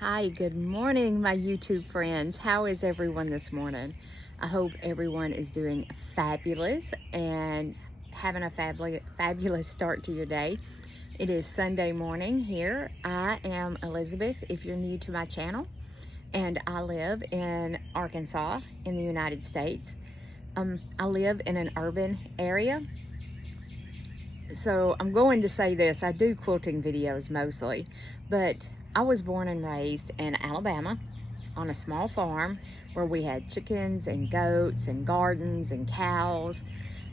Hi, good morning, my YouTube friends. How is everyone this morning? I hope everyone is doing fabulous and having a fabulous start to your day. It is Sunday morning here. I am Elizabeth, if you're new to my channel, and I live in Arkansas in the United States. I live in an urban area. So I'm going to say this, I do quilting videos mostly, but I was born and raised in Alabama on a small farm where we had chickens and goats and gardens and cows.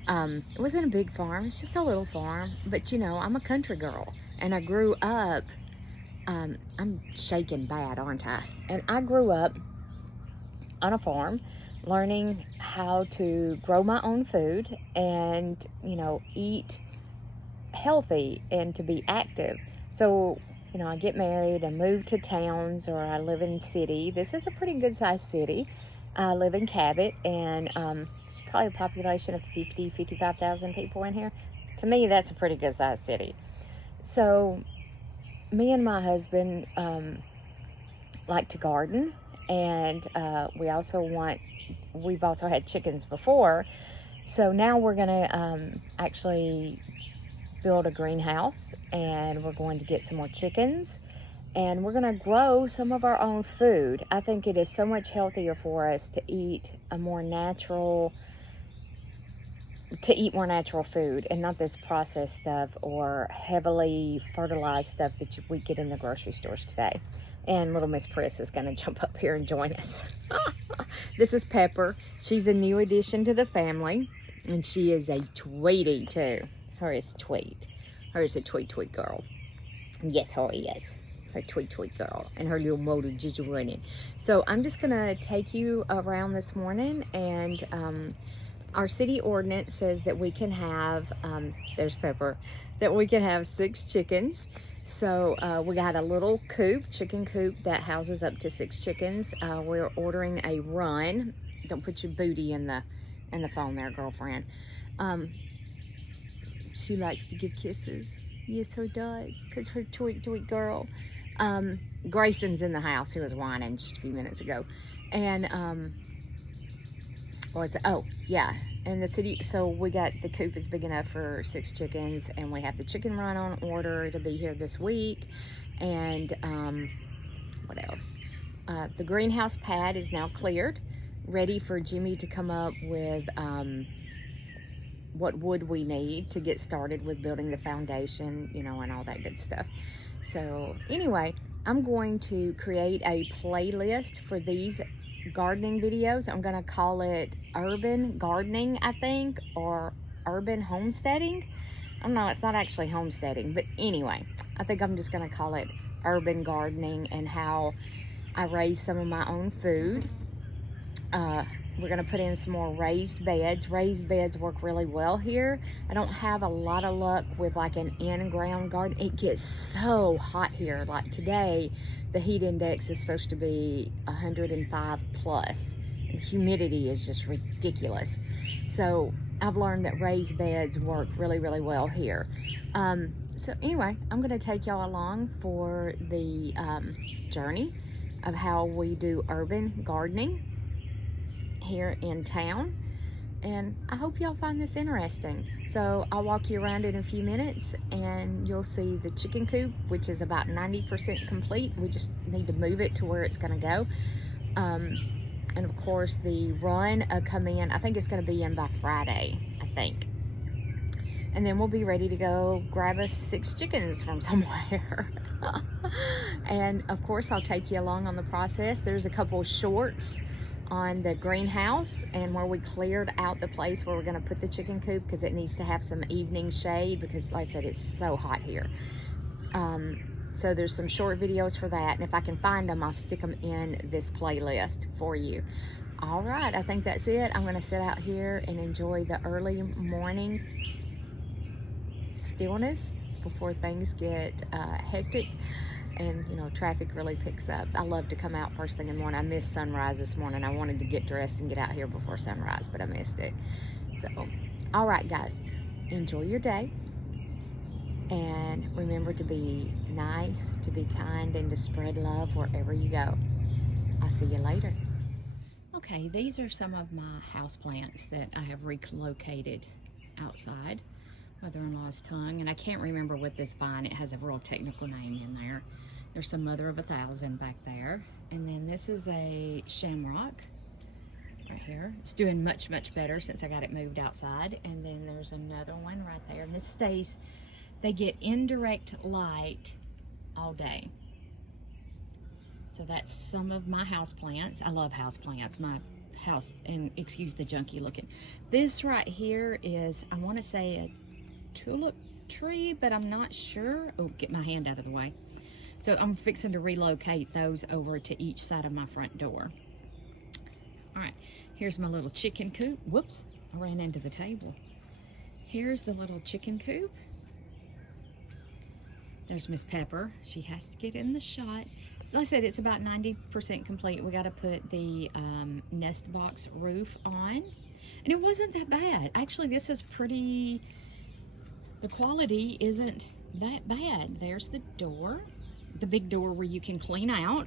It wasn't a big farm, it's just a little farm, but you know, I'm a country girl and I grew up, I'm shaking bad, aren't I? And I grew up on a farm learning how to grow my own food and, you know, eat healthy and to be active. So, you know, I get married, I move to towns, or I live in city. This is a pretty good sized city. I live in Cabot, and it's probably a population of 55,000 people in here. To me, that's a pretty good sized city. So, me and my husband like to garden, and we've also had chickens before. So now we're gonna actually build a greenhouse, and we're going to get some more chickens, and we're going to grow some of our own food. I think it is so much healthier for us to eat more natural food and not this processed stuff or heavily fertilized stuff that we get in the grocery stores today. And little Miss Priss is going to jump up here and join us. This is Pepper. She's a new addition to the family, and she is a Tweety too. Her is Tweet. Her is a Tweet girl. Yes, her is. Her Tweet girl. And her little motor just running. So I'm just going to take you around this morning. And our city ordinance says that we can have, there's Pepper, that we can have 6 chickens. So we got a little chicken coop that houses up to 6 chickens. We're ordering a run. Don't put your booty in the phone there, girlfriend. She likes to give kisses. Yes, her does, because her tweet girl. Grayson's in the house. He was whining just a few minutes ago. And, what was it? Oh, yeah. And the city, so we got, the coop is big enough for 6 chickens, and we have the chicken run on order to be here this week. And, what else? The greenhouse pad is now cleared, ready for Jimmy to come up with, what wood we need to get started with building the foundation, you know, and all that good stuff. So anyway, I'm going to create a playlist for these gardening videos. I'm going to call it urban gardening, I think, or urban homesteading. I don't know, it's not actually homesteading, but anyway, I think I'm just going to call it urban gardening and how I raise some of my own food. We're going to put in some more raised beds. Raised beds work really well here. I don't have a lot of luck with like an in-ground garden. It gets so hot here. Like today, the heat index is supposed to be 105 plus. The humidity is just ridiculous. So I've learned that raised beds work really, really well here. So anyway, I'm going to take y'all along for the journey of how we do urban gardening here in town, and I hope y'all find this interesting. So I'll walk you around in a few minutes, and you'll see the chicken coop, which is about 90% complete. We just need to move it to where it's going to go. And of course the run come in, I think it's going to be in by Friday, I think, and then we'll be ready to go grab us 6 chickens from somewhere. And of course I'll take you along on the process. There's a couple shorts on the greenhouse and where we cleared out the place where we're going to put the chicken coop, because it needs to have some evening shade, because like I said, it's so hot here. So there's some short videos for that, and if I can find them, I'll stick them in this playlist for you. All right, I think that's it. I'm going to sit out here and enjoy the early morning stillness before things get hectic and, you know, traffic really picks up. I love to come out first thing in the morning. I missed sunrise this morning. I wanted to get dressed and get out here before sunrise, but I missed it. So, all right, guys, enjoy your day. And remember to be nice, to be kind, and to spread love wherever you go. I'll see you later. Okay, these are some of my houseplants that I have relocated outside mother-in-law's tongue, and I can't remember what this vine, it has a real technical name in there. There's some mother of 1,000 back there, and then this is a shamrock right here. It's doing much better since I got it moved outside. And then there's another one right there, and this stays, they get indirect light all day. So that's some of my house plants. I love house plants. My house, and excuse the junky looking. This right here is, I want to say a tulip tree, but I'm not sure. Oh, get my hand out of the way. So I'm fixing to relocate those over to each side of my front door. All right, here's my little chicken coop. Whoops, I ran into the table. Here's the little chicken coop. There's Miss Pepper. She has to get in the shot. Like I said, it's about 90% complete. We got to put the nest box roof on. And it wasn't that bad. Actually, this is pretty, the quality isn't that bad. There's the door, the big door where you can clean out.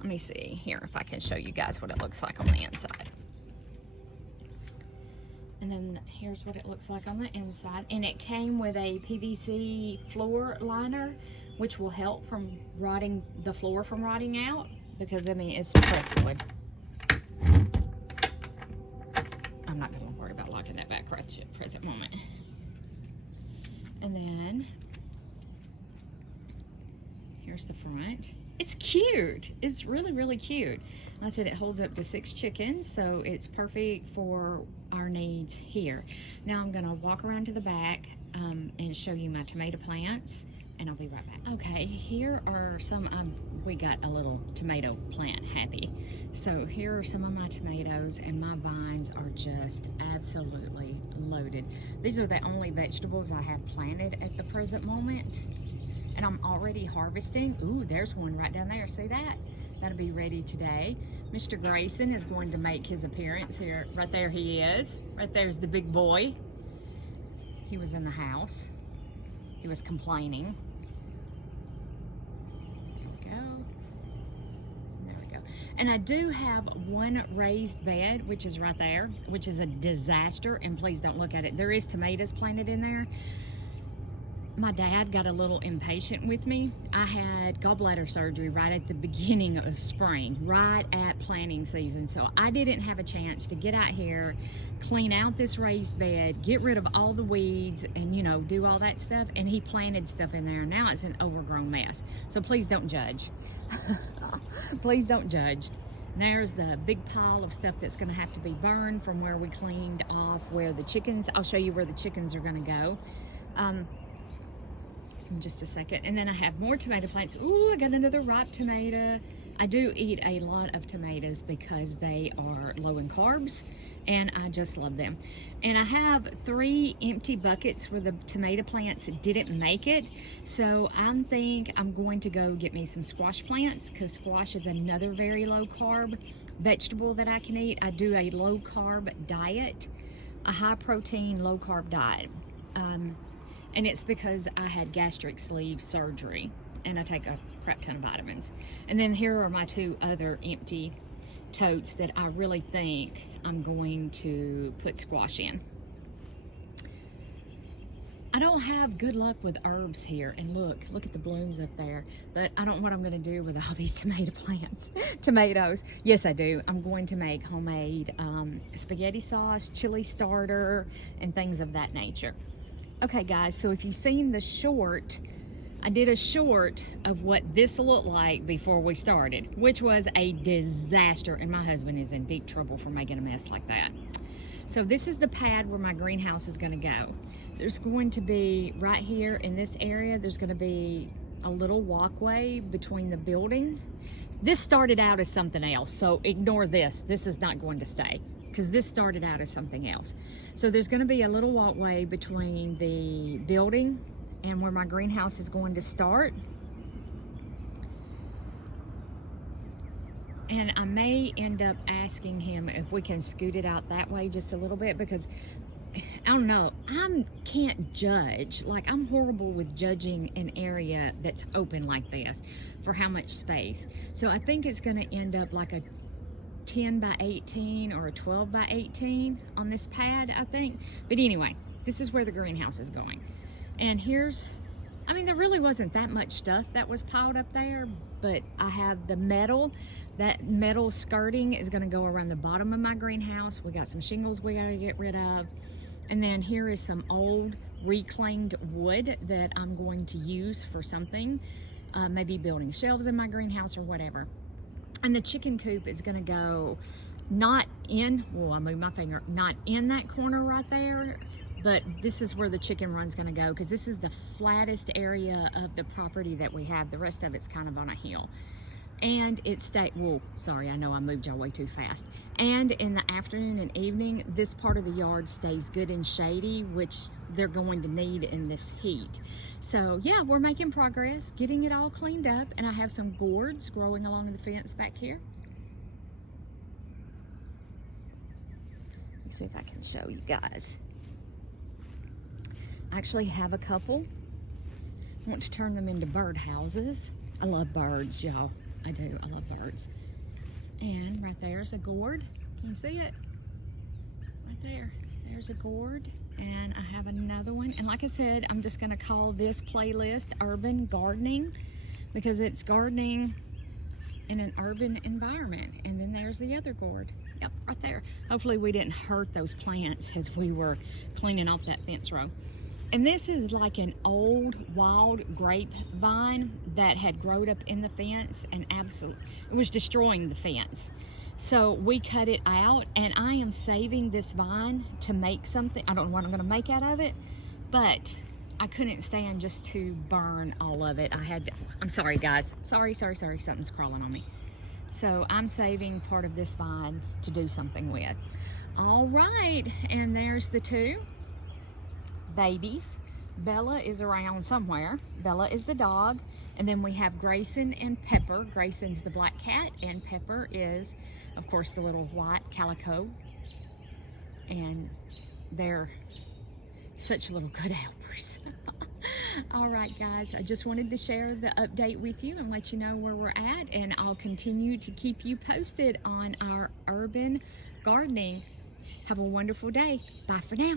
Let me see here if I can show you guys what it looks like on the inside. And then here's what it looks like on the inside. And it came with a PVC floor liner, which will help from rotting, the floor from rotting out, because I mean, it's pressed wood. I'm not gonna worry about locking that back right at the present moment. And then, here's the front. It's cute. It's really cute. Like I said, it holds up to 6 chickens, so it's perfect for our needs here. Now I'm gonna walk around to the back and show you my tomato plants, and I'll be right back. Okay, here are some, we got a little tomato plant happy. So here are some of my tomatoes, and my vines are just absolutely loaded. These are the only vegetables I have planted at the present moment. And I'm already harvesting. Ooh, there's one right down there. See that? That'll be ready today. Mr. Grayson is going to make his appearance here. Right there he is. Right there's the big boy. He was in the house. He was complaining. There we go. There we go. And I do have one raised bed, which is right there, which is a disaster. And please don't look at it. There is tomatoes planted in there. My dad got a little impatient with me. I had gallbladder surgery right at the beginning of spring, right at planting season. So I didn't have a chance to get out here, clean out this raised bed, get rid of all the weeds, and you know, do all that stuff. And he planted stuff in there. Now it's an overgrown mess. So please don't judge. Please don't judge. There's the big pile of stuff that's gonna have to be burned from where we cleaned off where the chickens, I'll show you where the chickens are gonna go. In just a second. And then I have more tomato plants. Ooh, I got another ripe tomato. I do eat a lot of tomatoes because they are low in carbs, and I just love them. And I have 3 empty buckets where the tomato plants didn't make it. So I think I'm going to go get me some squash plants, because squash is another very low carb vegetable that I can eat. I do a low carb diet, a high protein, low carb diet. And it's because I had gastric sleeve surgery, and I take a crap ton of vitamins. And then here are my 2 other empty totes that I really think I'm going to put squash in. I don't have good luck with herbs here, and look at the blooms up there. But I don't know what I'm gonna do with all these tomato plants. Tomatoes, yes I do. I'm going to make homemade spaghetti sauce, chili starter, and things of that nature. Okay guys, so if you've seen the short, I did a short of what this looked like before we started, which was a disaster, and my husband is in deep trouble for making a mess like that. So this is the pad where my greenhouse is gonna go. There's going to be, right here in this area, there's gonna be a little walkway between the building. This started out as something else, so ignore this. This is not going to stay, because this started out as something else. So there's gonna be a little walkway between the building and where my greenhouse is going to start. And I may end up asking him if we can scoot it out that way just a little bit, because I don't know. I can't judge. Like, I'm horrible with judging an area that's open like this for how much space. So I think it's going to end up like a 10 by 18 or a 12 by 18 on this pad, I think. But anyway, this is where the greenhouse is going. And here's, I mean, there really wasn't that much stuff that was piled up there, but I have the metal. That metal skirting is going to go around the bottom of my greenhouse. We got some shingles we got to get rid of. And then here is some old reclaimed wood that I'm going to use for something, maybe building shelves in my greenhouse or whatever. And the chicken coop is gonna go not in, well, I moved my finger, not in that corner right there, but this is where the chicken run's gonna go, because this is the flattest area of the property that we have. The rest of it's kind of on a hill. And well, sorry, I know I moved y'all way too fast. And in the afternoon and evening, this part of the yard stays good and shady, which they're going to need in this heat. So yeah, we're making progress, getting it all cleaned up, and I have some gourds growing along the fence back here. Let's see if I can show you guys. I actually have a couple. I want to turn them into bird houses. I love birds, y'all. I do, I love birds. And right there's a gourd. Can you see it? Right there. There's a gourd. And I have another one. And like I said, I'm just gonna call this playlist Urban Gardening, because it's gardening in an urban environment. And then there's the other gourd. Yep, right there. Hopefully we didn't hurt those plants as we were cleaning off that fence row. And this is like an old wild grapevine that had grown up in the fence, and it was destroying the fence. So we cut it out, and I am saving this vine to make something. I don't know what I'm gonna make out of it, but I couldn't stand just to burn all of it. I'm sorry guys, sorry, something's crawling on me. So I'm saving part of this vine to do something with. All right, and there's the two babies. Bella is around somewhere. Bella is the dog. And then we have Grayson and Pepper. Grayson's the black cat, and Pepper is, of course, the little white calico. And they're such little good helpers. All right, guys, I just wanted to share the update with you and let you know where we're at, and I'll continue to keep you posted on our urban gardening. Have a wonderful day. Bye for now.